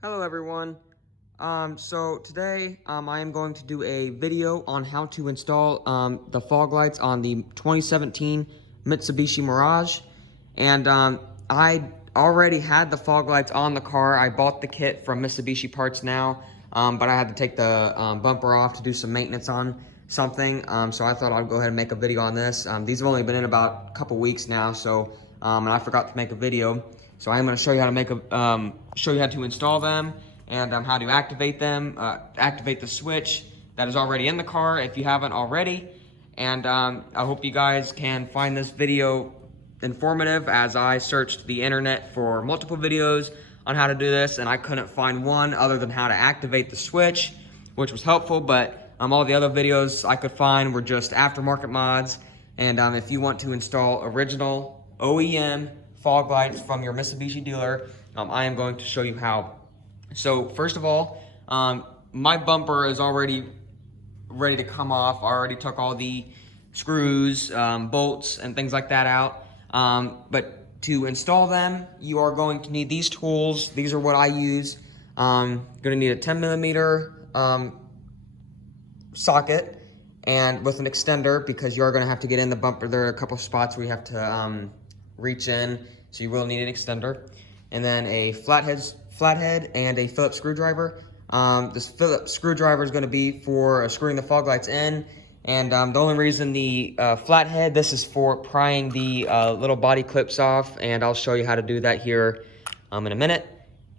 Hello everyone. So today I am going to do a video on how to install the fog lights on the 2017 Mitsubishi Mirage. And I already had the fog lights on the car. I bought the kit from Mitsubishi Parts Now, but I had to take the bumper off to do some maintenance on something. So I thought I'd go ahead and make a video on this. These have only been in about a couple weeks now, so and I forgot to make a video. So I'm going to show you how to make a show you how to install them and how to activate them, activate the switch that is already in the car if you haven't already. And I hope you guys can find this video informative, as I searched the internet for multiple videos on how to do this and I couldn't find one other than how to activate the switch, which was helpful, but all the other videos I could find were just aftermarket mods. And if you want to install original OEM fog lights from your Mitsubishi dealer, I am going to show you how. So first of all, my bumper is already ready to come off. I already took all the screws, bolts, and things like that out. But to install them, you are going to need these tools. These are what I use. You're gonna need a 10mm socket and with an extender, because you are gonna have to get in the bumper. There are a couple spots where you have to reach in, so you will need an extender. And then a flathead and a Phillips screwdriver. This Phillips screwdriver is going to be for screwing the fog lights in. And the only reason the flathead, this is for prying the little body clips off, and I'll show you how to do that here in a minute.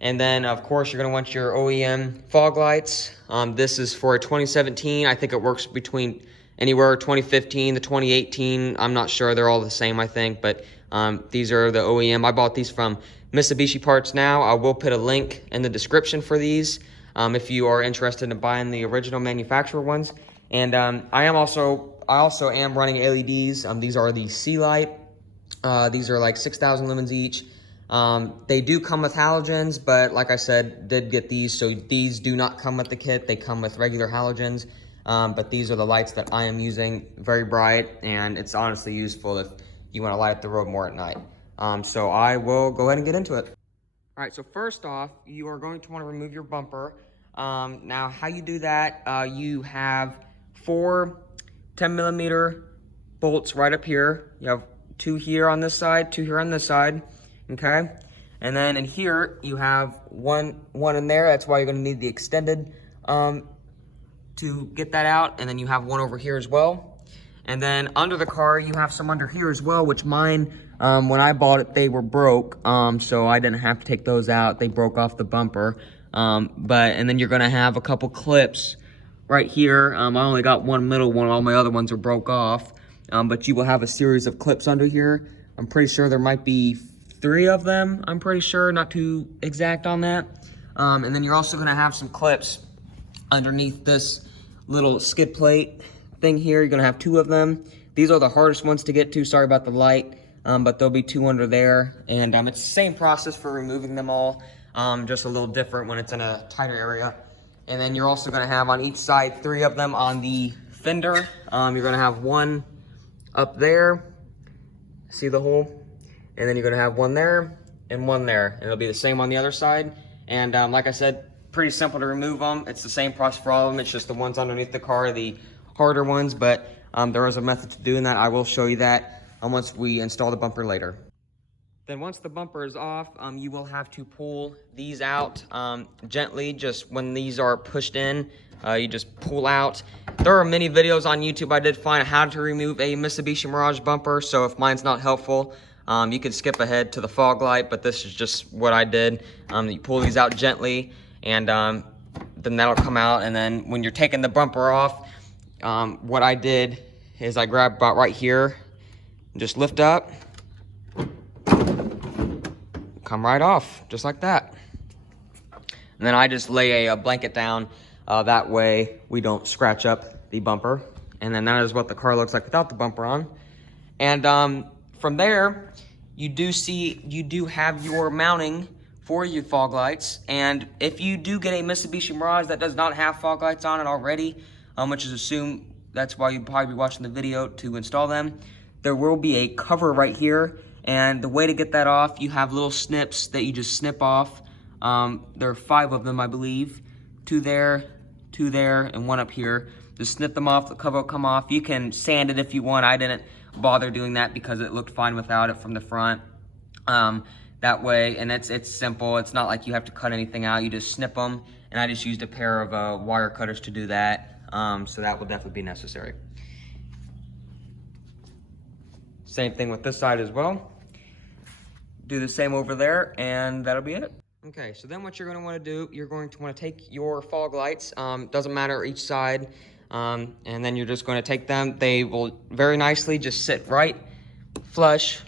And then of course you're going to want your OEM fog lights. This is for a 2017. I think it works between anywhere 2015 to 2018. I'm not sure, they're all the same I think, but these are the OEM. I bought these from Mitsubishi Parts Now. I will put a link in the description for these if you are interested in buying the original manufacturer ones. And I also am running LEDs. These are the C-Light. These are like 6,000 lumens each. They do come with halogens, but like I said, did get these, so these do not come with the kit. They come with regular halogens. But these are the lights that I am using, very bright, and it's honestly useful if you want to light up the road more at night. So I will go ahead and get into it. All right, so first off, you are going to want to remove your bumper. Now, how you do that, you have 4 10mm bolts right up here. You have 2 here on this side, 2 here on this side, okay? And then in here, you have one in there. That's why you're going to need the extended to get that out. And then you have one over here as well. And then under the car, you have some under here as well, which mine, when I bought it, they were broke. So I didn't have to take those out. They broke off the bumper. And then you're gonna have a couple clips right here. I only got one middle one. All my other ones are broke off. But you will have a series of clips under here. I'm pretty sure there might be 3 of them. I'm pretty sure, not too exact on that. And then you're also gonna have some clips underneath this little skid plate thing here. You're gonna have 2 of them. These are the hardest ones to get to. Sorry about the light, but there'll be 2 under there. And it's the same process for removing them all, just a little different when it's in a tighter area. And then you're also gonna have on each side 3 of them on the fender. You're gonna have one up there. See the hole? And then you're gonna have one there and one there. And it'll be the same on the other side. And like I said, pretty simple to remove them. It's the same process for all of them. It's just the ones underneath the car, the harder ones, but there is a method to doing that. I will show you that once we install the bumper later. Then once the bumper is off, you will have to pull these out gently. Just when these are pushed in, you just pull out. There are many videos on YouTube I did find how to remove a Mitsubishi Mirage bumper, so if mine's not helpful, you can skip ahead to the fog light, but this is just what I did. You pull these out gently, and then that'll come out. And then when you're taking the bumper off, what I did is I grabbed about right here and just lift up, come right off, just like that. And then I just lay a blanket down, that way we don't scratch up the bumper. And then that is what the car looks like without the bumper on. And from there, you do have your mounting for your fog lights. And if you do get a Mitsubishi Mirage that does not have fog lights on it already, which is assumed that's why you'd probably be watching the video to install them, there will be a cover right here. And the way to get that off, you have little snips that you just snip off There are 5 of them, I believe. 2 there, 2 there, and 1 up here. Just snip them off, the cover will come off. You can sand it if you want. I didn't bother doing that because it looked fine without it from the front. That way, and it's simple. It's not like you have to cut anything out. You just snip them, and I just used a pair of wire cutters to do that. So that will definitely be necessary. Same thing with this side as well. Do the same over there, and that'll be it. Okay, so then what you're gonna wanna do, you're going to wanna take your fog lights, doesn't matter each side, and then you're just gonna take them. They will very nicely just sit right flush,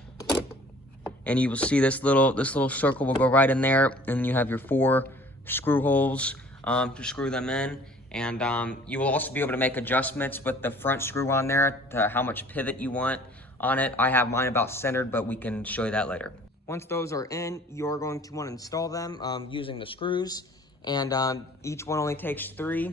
and you will see this little circle will go right in there, and you have your 4 screw holes to screw them in. And you will also be able to make adjustments with the front screw on there to how much pivot you want on it. I have mine about centered, but we can show you that later. Once those are in, you're going to want to install them using the screws, and each one only takes 3.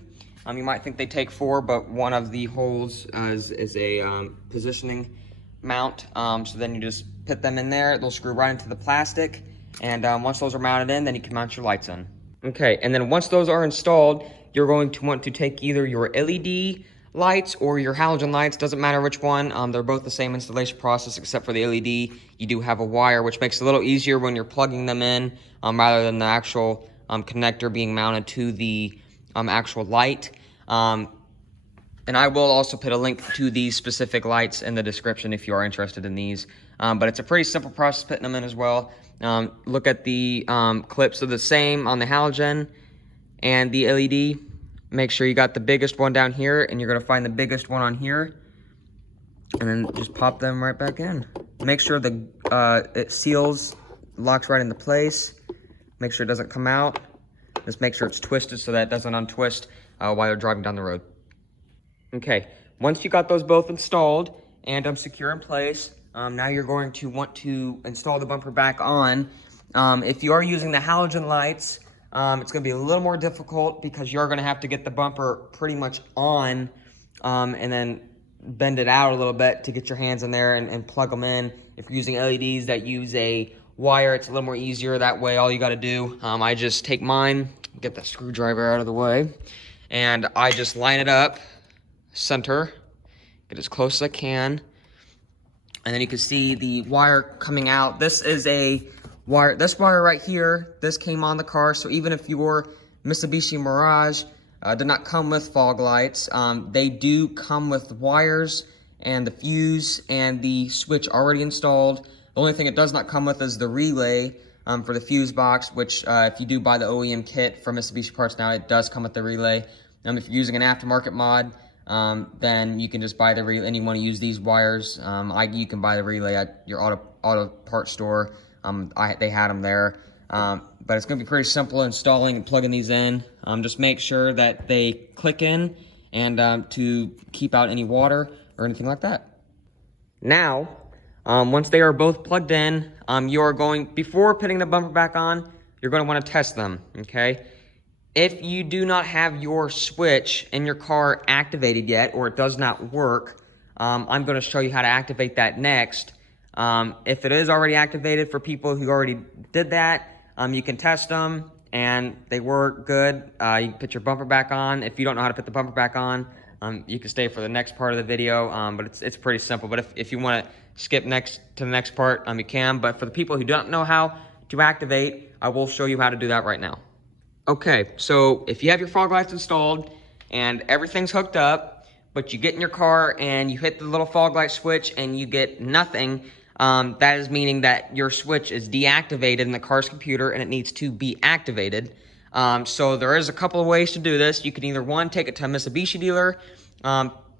You might think they take 4, but one of the holes is a positioning mount. So then you just put them in there. They'll screw right into the plastic, and once those are mounted in, then you can mount your lights in. Okay, and then once those are installed, you're going to want to take either your LED lights or your halogen lights, doesn't matter which one. They're both the same installation process, except for the LED. You do have a wire, which makes it a little easier when you're plugging them in, rather than the actual connector being mounted to the actual light. And I will also put a link to these specific lights in the description if you are interested in these. But it's a pretty simple process putting them in as well. Look at the clips, are the same on the halogen and the LED. Make sure you got the biggest one down here, and you're gonna find the biggest one on here, and then just pop them right back in. Make sure it seals, locks right into place. Make sure it doesn't come out. Just make sure it's twisted so that it doesn't untwist while you're driving down the road. Okay, once you got those both installed and secure in place, now you're going to want to install the bumper back on. If you are using the halogen lights, it's going to be a little more difficult because you're going to have to get the bumper pretty much on and then bend it out a little bit to get your hands in there and plug them in. If you're using LEDs that use a wire, it's a little more easier. That way, all you got to do, I just take mine, get the screwdriver out of the way, and I just line it up, center, get as close as I can, and then you can see the wire coming out. This is a wire, this wire right here, this came on the car, so even if your Mitsubishi Mirage did not come with fog lights, they do come with wires and the fuse and the switch already installed. The only thing it does not come with is the relay for the fuse box, which if you do buy the OEM kit from Mitsubishi Parts now, it does come with the relay. If you're using an aftermarket mod, then you can just buy the relay, and you want to use these wires. You can buy the relay at your auto parts store. They had them there. But it's going to be pretty simple installing and plugging these in. Just make sure that they click in and to keep out any water or anything like that. Now, once they are both plugged in, before putting the bumper back on, you're going to want to test them, okay? If you do not have your switch in your car activated yet, or it does not work, I'm going to show you how to activate that next. If it is already activated, for people who already did that, you can test them and they work good. You can put your bumper back on. If you don't know how to put the bumper back on, you can stay for the next part of the video, but it's pretty simple. But if you want to skip to the next part, you can. But for the people who don't know how to activate, I will show you how to do that right now. Okay, so if you have your fog lights installed and everything's hooked up, but you get in your car and you hit the little fog light switch and you get nothing, that is meaning that your switch is deactivated in the car's computer and it needs to be activated. So there is a couple of ways to do this. You can either, one, take it to a Mitsubishi dealer,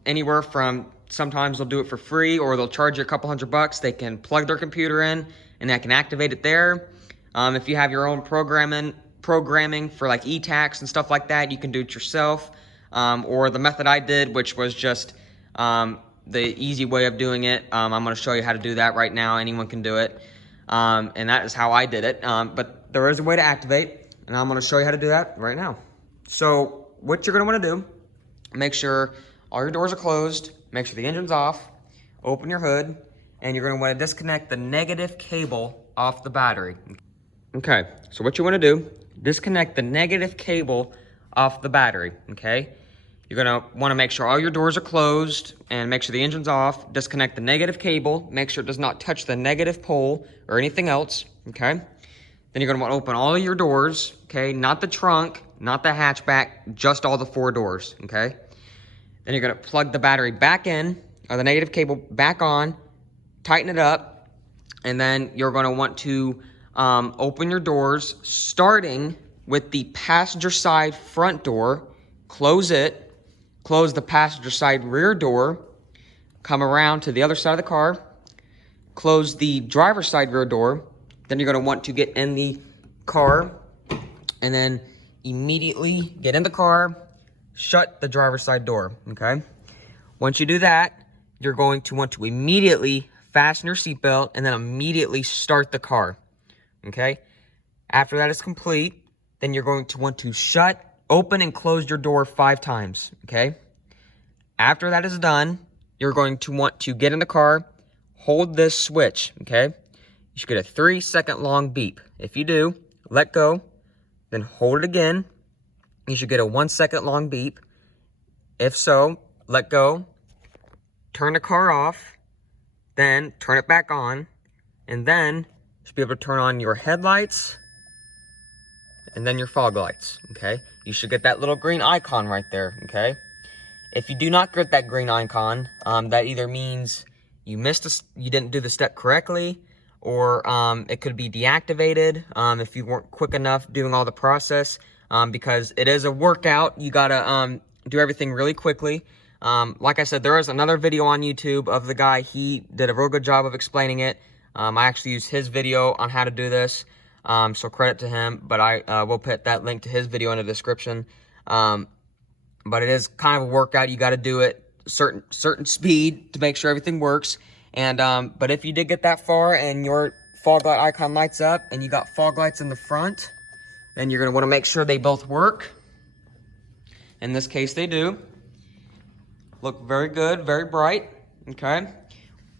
anywhere from, sometimes they'll do it for free, or they'll charge you a couple $100. They can plug their computer in and that can activate it there. If you have your own programming for like e-tax and stuff like that, you can do it yourself. Or the method I did, which was just the easy way of doing it. I'm going to show you how to do that right now. Anyone can do it. And that is how I did it. But there is a way to activate, and I'm going to show you how to do that right now. So what you're going to want to do, make sure all your doors are closed, make sure the engine's off, open your hood, and you're going to want to disconnect the negative cable off the battery. Okay, so what you want to do, disconnect the negative cable off the battery, okay? You're gonna wanna make sure all your doors are closed and make sure the engine's off. Disconnect the negative cable, make sure it does not touch the negative pole or anything else, okay? Then you're gonna wanna open all of your doors, okay? Not the trunk, not the hatchback, just all the 4 doors, okay? Then you're gonna plug the battery back in, or the negative cable back on, tighten it up, and then you're gonna want to open your doors, starting with the passenger side front door, close it, close the passenger side rear door, come around to the other side of the car, close the driver's side rear door. Then you're gonna want to get in the car and then immediately get in the car, shut the driver's side door, okay? Once you do that, you're going to want to immediately fasten your seatbelt and then immediately start the car, okay? After that is complete, then you're going to want to open and close your door 5 times, okay? After that is done, you're going to want to get in the car, hold this switch, okay? You should get a 3-second long beep. If you do, let go, then hold it again. You should get a 1-second long beep. If so, let go, turn the car off, then turn it back on, and then you should be able to turn on your headlights and then your fog lights, okay? You should get that little green icon right there, okay? If you do not get that green icon, that either means you didn't do the step correctly, or it could be deactivated if you weren't quick enough doing all the process, because it is a workout. You gotta do everything really quickly. Like I said, there is another video on YouTube of the guy. He did a real good job of explaining it. I actually used his video on how to do this, so credit to him, but I will put that link to his video in the description. But it is kind of a workout. You got to do it certain speed to make sure everything works. And but if you did get that far and your fog light icon lights up and you got fog lights in the front, then you're going to want to make sure they both work. In this case, they do. Look very good, very bright, okay?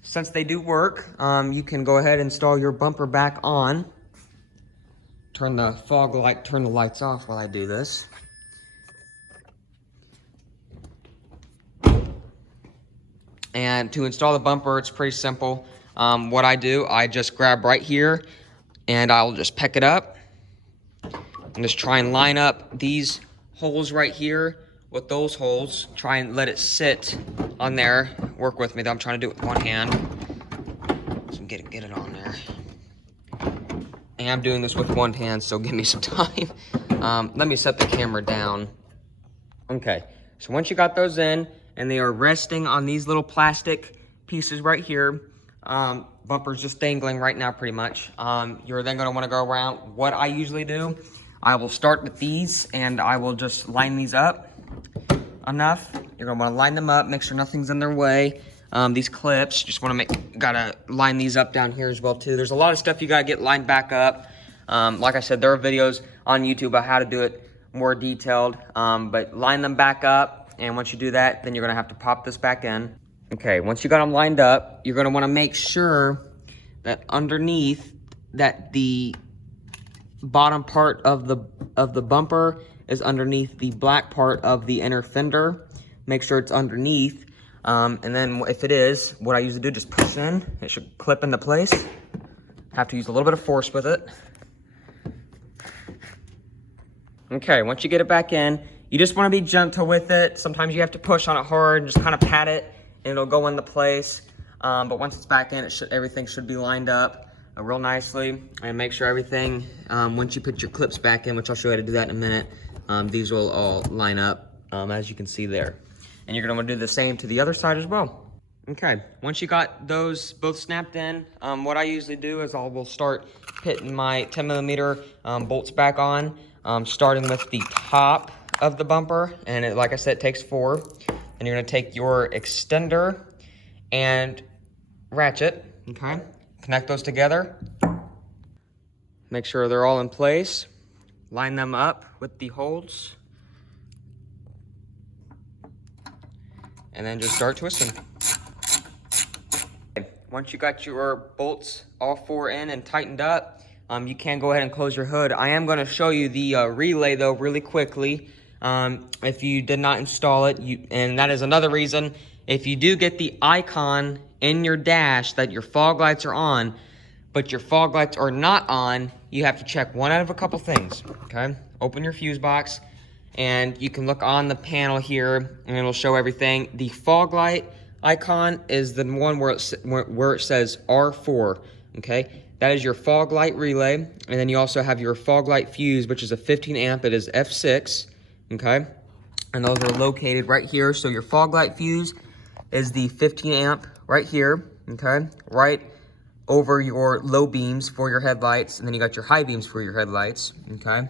Since they do work, you can go ahead and install your bumper back on. Turn the lights off while I do this. And to install the bumper, it's pretty simple. What I do, I just grab right here and I'll just pick it up and just try and line up these holes right here with those holes. Try and let it sit on there. Work with me though, I'm trying to do it with one hand. So get it on there. And I'm doing this with one hand, so give me some time. Let me set the camera down. Okay, so once you got those in, and they are resting on these little plastic pieces right here. Bumper's just dangling right now pretty much. You're then gonna wanna go around. What I usually do, I will start with these and I will just line these up enough. You're gonna wanna line them up, make sure nothing's in their way. These clips, just gotta line these up down here as well too. There's a lot of stuff you gotta get lined back up. Like I said, there are videos on YouTube about how to do it more detailed, but line them back up. And once you do that, then you're gonna have to pop this back in. Okay, once you got them lined up, you're gonna wanna make sure that underneath, that the bottom part of the bumper is underneath the black part of the inner fender. Make sure it's underneath. And then if it is, what I usually do, just push in. It should clip into place. Have to use a little bit of force with it. Okay, once you get it back in, you just want to be gentle with it. Sometimes you have to push on it hard and just kind of pat it and it'll go into place. But once it's back in, everything should be lined up real nicely. And make sure everything, once you put your clips back in, which I'll show you how to do that in a minute, these will all line up as you can see there. And you're going to want to do the same to the other side as well. Okay, once you got those both snapped in, what I usually do is we'll start hitting my 10mm bolts back on, starting with the top of the bumper, and like I said, it takes 4. And you're gonna take your extender and ratchet, okay? Connect those together. Make sure they're all in place. Line them up with the holes. And then just start twisting. Okay. Once you got your bolts all 4 in and tightened up, you can go ahead and close your hood. I am going to show you the relay though really quickly. If you did not install it, and that is another reason, if you do get the icon in your dash that your fog lights are on, but your fog lights are not on, you have to check one out of a couple things, okay? Open your fuse box, and you can look on the panel here, and it'll show everything. The fog light icon is the one where it says R4, okay? That is your fog light relay, and then you also have your fog light fuse, which is a 15 amp, it is F6, okay? And those are located right here. So your fog light fuse is the 15 amp right here, okay? Right over your low beams for your headlights, and then you got your high beams for your headlights, okay?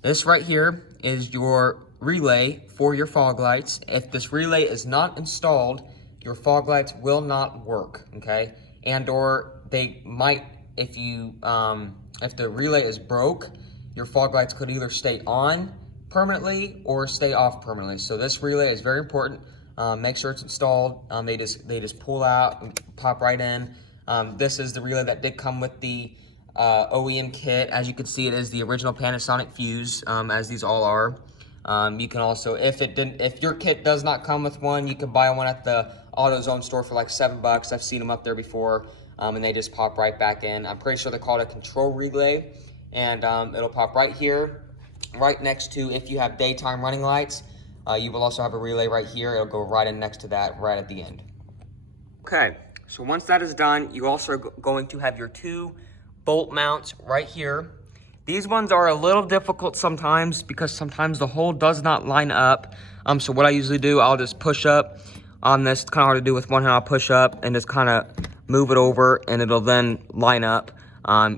This right here is your relay for your fog lights. If this relay is not installed, your fog lights will not work, okay? And or they might, if the relay is broke, your fog lights could either stay on permanently or stay off permanently. So this relay is very important. Make sure it's installed. They just pull out and pop right in. This is the relay that did come with the OEM kit. As you can see, it is the original Panasonic fuse, as these all are. You can also, if your kit does not come with one, you can buy one at the AutoZone store for like $7. I've seen them up there before, and they just pop right back in. I'm pretty sure they call it a control relay, and it'll pop right here, right next to, if you have daytime running lights, you will also have a relay right here. It'll go right in next to that, right at the end. Okay, so once that is done, you also are going to have your two bolt mounts right here. These ones are a little difficult sometimes because sometimes the hole does not line up. So what I usually do, I'll just push up on this. It's kind of hard to do with one hand. I'll push up and just kind of move it over, and it'll then line up.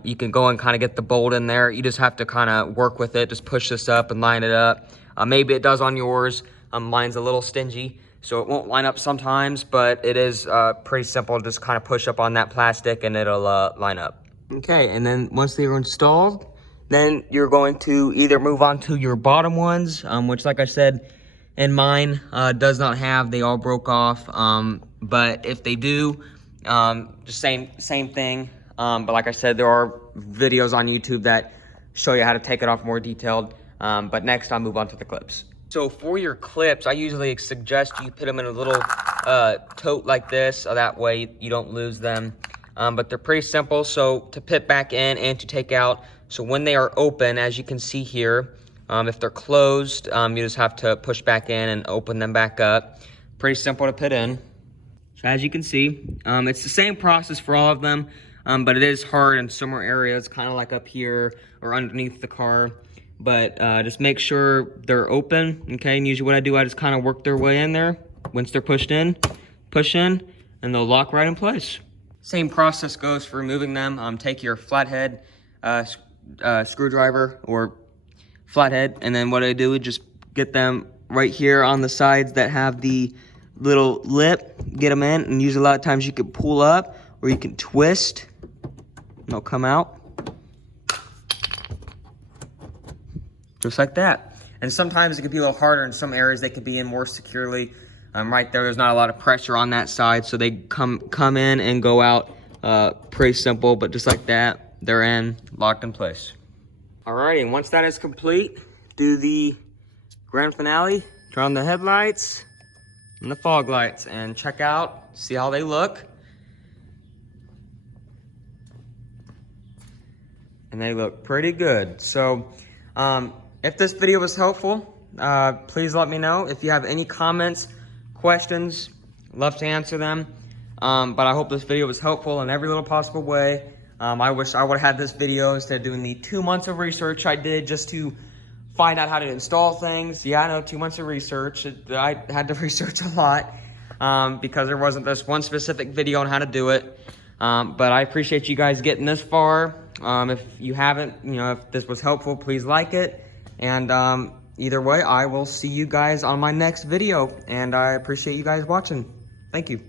You can go and kind of get the bolt in there. You just have to kind of work with it. Just push this up and line it up. Maybe it does on yours. Mine's a little stingy, so it won't line up sometimes, but it is pretty simple. Just kind of push up on that plastic and it'll line up. Okay, and then once they are installed, then you're going to either move on to your bottom ones, which, like I said, in mine does not have. They all broke off. But if they do, just same thing. But like I said, there are videos on YouTube that show you how to take it off more detailed. But next, I'll move on to the clips. So for your clips, I usually suggest you put them in a little tote like this, so that way you don't lose them. But they're pretty simple, so to put back in and to take out. So when they are open, as you can see here, if they're closed, you just have to push back in and open them back up. Pretty simple to put in. So as you can see, it's the same process for all of them, but it is hard in some areas, kind of like up here or underneath the car. But just make sure they're open, okay? And usually what I do, I just kind of work their way in there. Once they're pushed in, push in, and they'll lock right in place. Same process goes for removing them. Take your flathead screwdriver or flathead, and then what I do is just get them right here on the sides that have the little lip, get them in, and usually a lot of times you can pull up or you can twist, and they'll come out. Just like that. And sometimes it can be a little harder in some areas. They could be in more securely. Right there's not a lot of pressure on that side, so they come in and go out pretty simple, but just like that, they're in, locked in place. Alrighty, and once that is complete, do the grand finale, turn on the headlights and the fog lights, and check out, see how they look. And they look pretty good. So, if this video was helpful, please let me know. If you have any comments, questions, love to answer them. But I hope this video was helpful in every little possible way. I wish I would have had this video instead of doing the 2 months of research I did just to find out how to install things. Yeah, I know, 2 months of research. I had to research a lot because there wasn't this one specific video on how to do it. But I appreciate you guys getting this far. If you haven't, if this was helpful, please like it. And either way, I will see you guys on my next video. And I appreciate you guys watching. Thank you.